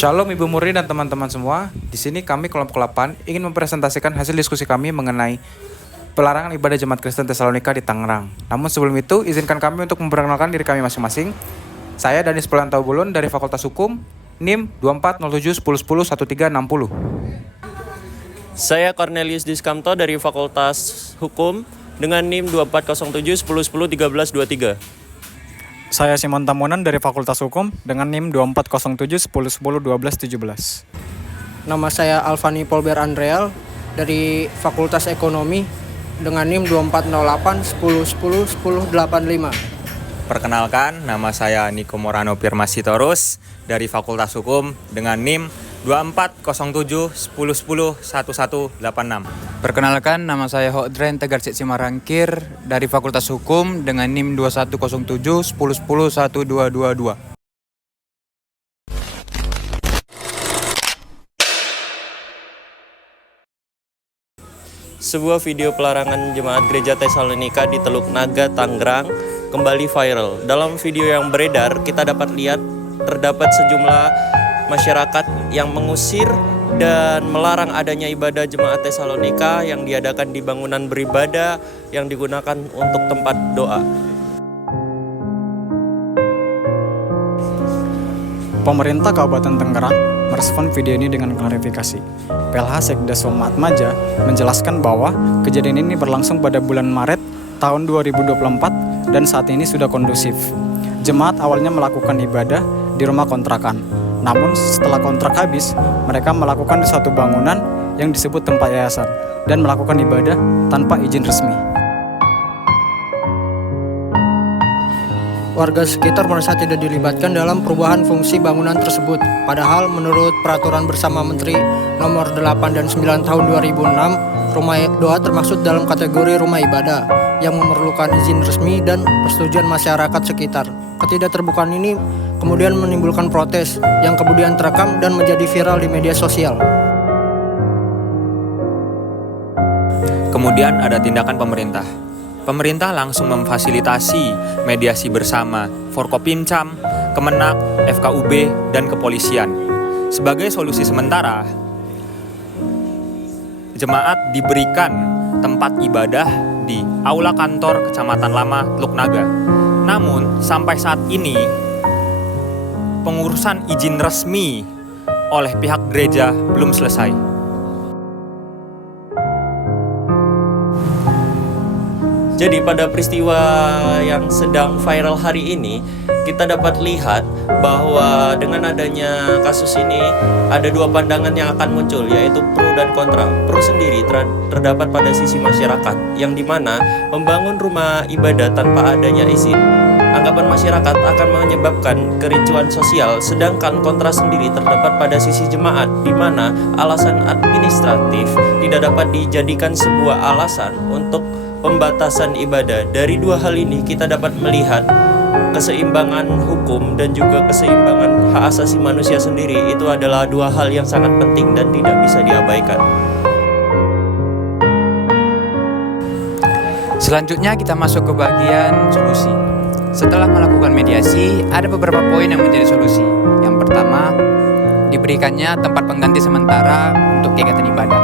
Shalom Ibu Murni dan teman-teman semua. Di sini kami kelompok 8 ingin mempresentasikan hasil diskusi kami mengenai pelarangan ibadah jemaat Kristen Tesalonika di Tangerang. Namun sebelum itu, izinkan kami untuk memperkenalkan diri kami masing-masing. Saya Danis Pulantau-Bulun dari Fakultas Hukum, NIM 240710101360. Saya Cornelius Diskamto dari Fakultas Hukum dengan NIM 240710101323. Saya Simon Tamunan dari Fakultas Hukum dengan NIM 240710101217. Nama saya Alfani Polber Andreal dari Fakultas Ekonomi dengan NIM 240810101085. Perkenalkan, nama saya Niko Morano Pirmasitorus dari Fakultas Hukum dengan NIM 240710101186. Perkenalkan, nama saya Hodren Tegarsit Simarangkir dari Fakultas Hukum dengan NIM 210710101222. Sebuah video pelarangan jemaat gereja Tesalonika di Teluk Naga, Tangerang kembali viral. Dalam video yang beredar, kita dapat lihat terdapat sejumlah masyarakat yang mengusir dan melarang adanya ibadah jemaat Tesalonika yang diadakan di bangunan beribadah yang digunakan untuk tempat doa. Pemerintah Kabupaten Tangerang merespon video ini dengan klarifikasi. PLH Sekda Soma Atmaja menjelaskan bahwa kejadian ini berlangsung pada bulan Maret tahun 2024 dan saat ini sudah kondusif. Jemaat awalnya melakukan ibadah di rumah kontrakan. Namun setelah kontrak habis, mereka melakukan di suatu bangunan yang disebut tempat yayasan dan melakukan ibadah tanpa izin resmi. Warga sekitar merasa tidak dilibatkan dalam perubahan fungsi bangunan tersebut. Padahal menurut Peraturan Bersama Menteri Nomor 8 dan 9 Tahun 2006, rumah doa termasuk dalam kategori rumah ibadah yang memerlukan izin resmi dan persetujuan masyarakat sekitar. Ketidakterbukaan ini kemudian menimbulkan protes yang kemudian terekam dan menjadi viral di media sosial. Kemudian ada tindakan pemerintah. Pemerintah langsung memfasilitasi mediasi bersama Forkopimcam, Kemenak, FKUB, dan kepolisian. Sebagai solusi sementara, jemaat diberikan tempat ibadah di Aula Kantor Kecamatan Lama, Teluk Naga. Namun, sampai saat ini, pengurusan izin resmi oleh pihak gereja belum selesai. Jadi pada peristiwa yang sedang viral hari ini, kita dapat lihat bahwa dengan adanya kasus ini ada dua pandangan yang akan muncul, yaitu pro dan kontra. Pro sendiri terdapat pada sisi masyarakat, yang dimana membangun rumah ibadah tanpa adanya izin, anggapan masyarakat akan menyebabkan kericuan sosial, sedangkan kontra sendiri terdapat pada sisi jemaat, di mana alasan administratif tidak dapat dijadikan sebuah alasan untuk pembatasan ibadah. Dari dua hal ini kita dapat melihat keseimbangan hukum dan juga keseimbangan hak asasi manusia sendiri itu adalah dua hal yang sangat penting dan tidak bisa diabaikan. Selanjutnya kita masuk ke bagian solusi. Setelah melakukan mediasi, ada beberapa poin yang menjadi solusi. Yang pertama, diberikannya tempat pengganti sementara untuk kegiatan ibadah.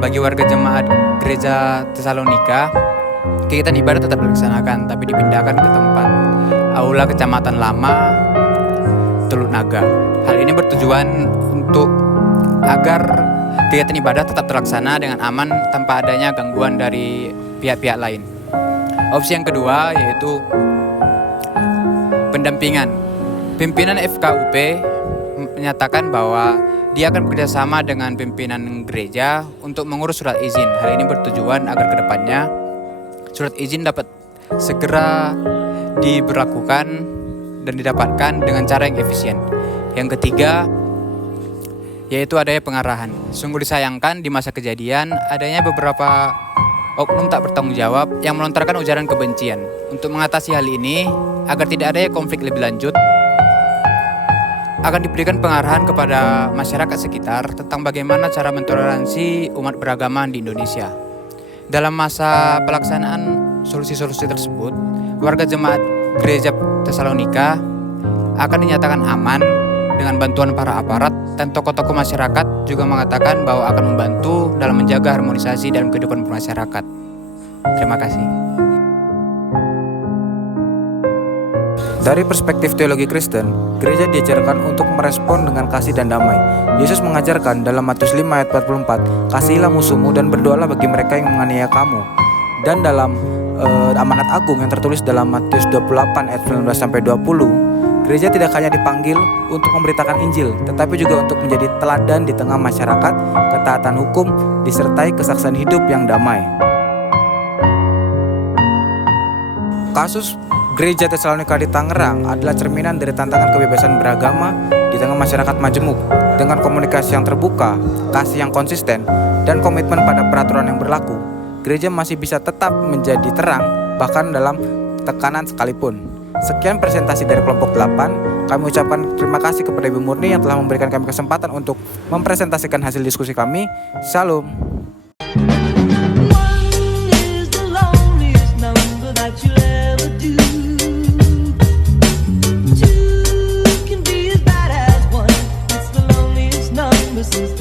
Bagi warga jemaat gereja Tesalonika, kegiatan ibadah tetap dilaksanakan, tapi dipindahkan ke tempat Aula Kecamatan Lama, Teluk Naga. Hal ini bertujuan untuk agar kegiatan ibadah tetap terlaksana dengan aman tanpa adanya gangguan dari pihak-pihak lain. Opsi yang kedua yaitu pendampingan. Pimpinan FKUP menyatakan bahwa dia akan bekerjasama dengan pimpinan gereja untuk mengurus surat izin. Hal ini bertujuan agar kedepannya surat izin dapat segera diberlakukan dan didapatkan dengan cara yang efisien. Yang ketiga, yaitu adanya pengarahan. Sungguh disayangkan di masa kejadian adanya beberapa oknum tak bertanggung jawab yang melontarkan ujaran kebencian. Untuk mengatasi hal ini, agar tidak adanya konflik lebih lanjut, akan diberikan pengarahan kepada masyarakat sekitar tentang bagaimana cara mentoleransi umat beragama di Indonesia. Dalam masa pelaksanaan solusi-solusi tersebut, warga jemaat gereja Tesalonika akan dinyatakan aman dengan bantuan para aparat dan tokoh-tokoh masyarakat juga mengatakan bahwa akan membantu dalam menjaga harmonisasi dalam kehidupan bermasyarakat. Terima kasih. Dari perspektif teologi Kristen, gereja diajarkan untuk merespon dengan kasih dan damai. Yesus mengajarkan dalam Matius 5 ayat 44, "Kasihilah musuhmu dan berdoalah bagi mereka yang menganiaya kamu." Dan dalam amanat agung yang tertulis dalam Matius 28 ayat 19-20, gereja tidak hanya dipanggil untuk memberitakan Injil, tetapi juga untuk menjadi teladan di tengah masyarakat, ketaatan hukum, disertai kesaksian hidup yang damai. Kasus Gereja Tesalonika di Tangerang adalah cerminan dari tantangan kebebasan beragama di tengah masyarakat majemuk. Dengan komunikasi yang terbuka, kasih yang konsisten, dan komitmen pada peraturan yang berlaku, gereja masih bisa tetap menjadi terang bahkan dalam tekanan sekalipun. Sekian presentasi dari kelompok 8. Kami ucapkan terima kasih kepada Ibu Murni yang telah memberikan kami kesempatan untuk mempresentasikan hasil diskusi kami. Shalom. Since